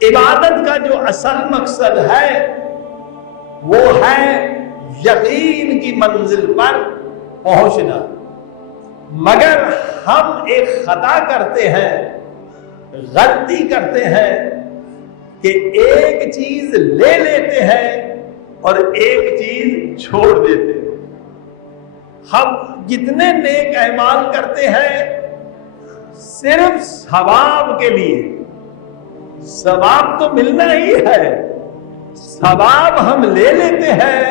عبادت کا جو اصل مقصد ہے وہ ہے یقین کی منزل پر پہنچنا، مگر ہم ایک خطا کرتے ہیں، غلطی کرتے ہیں کہ ایک چیز لے لیتے ہیں اور ایک چیز چھوڑ دیتے ہیں۔ ہم جتنے نیک اعمال کرتے ہیں صرف ثواب کے لیے، ثواب تو ملنا ہی ہے، ثواب ہم لے لیتے ہیں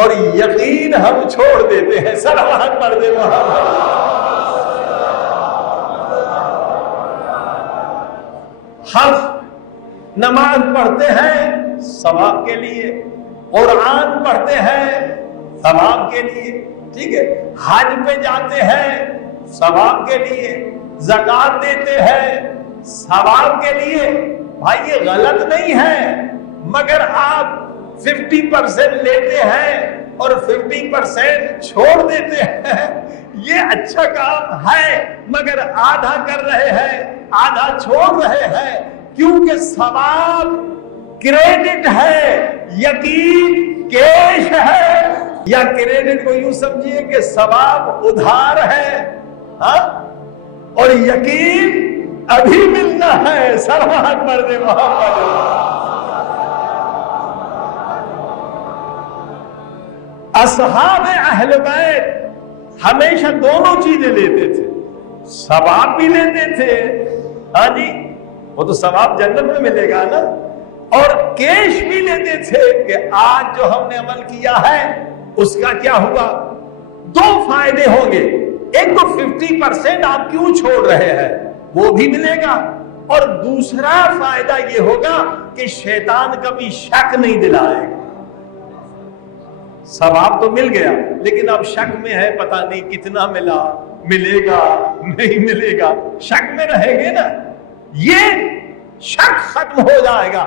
اور یقین ہم چھوڑ دیتے ہیں۔ صلوات پڑھ دے محمد۔ ہم نماز پڑھتے ہیں ثواب کے لیے، قرآن پڑھتے ہیں ثواب کے لیے، ٹھیک ہے، حج پہ جاتے ہیں ثواب کے لیے، زکات دیتے ہیں ثواب کے لیے۔ بھائی یہ غلط نہیں ہے، مگر آپ 50% لیتے ہیں اور 50% چھوڑ دیتے ہیں، یہ اچھا کام ہے مگر آدھا کر رہے ہیں آدھا چھوڑ رہے ہیں، کیونکہ ثواب کریڈٹ ہے، یقین کیش ہے۔ یا کریڈٹ کو یوں سمجھیے کہ ثواب ادھار ہے، ہاں، اور یقین ابھی ملنا ہے۔ صلوات پڑھ دے محمد۔ اصحاب اہل بیت ہمیشہ دونوں چیزیں لیتے تھے، ثواب بھی لیتے تھے، ہاں جی، وہ تو ثواب جنت میں ملے گا نا، اور کیش بھی لیتے تھے کہ آج جو ہم نے عمل کیا ہے اس کا کیا ہوا۔ دو فائدے ہوں گے، ایک تو 50% آپ کیوں چھوڑ رہے ہیں وہ بھی ملے گا، اور دوسرا فائدہ یہ ہوگا کہ شیطان کبھی شک نہیں دلائے گا۔ ثواب تو مل گیا لیکن اب شک میں ہے، پتہ نہیں کتنا ملا، ملے گا نہیں ملے گا، شک میں رہیں گے نا، یہ شک ختم ہو جائے گا۔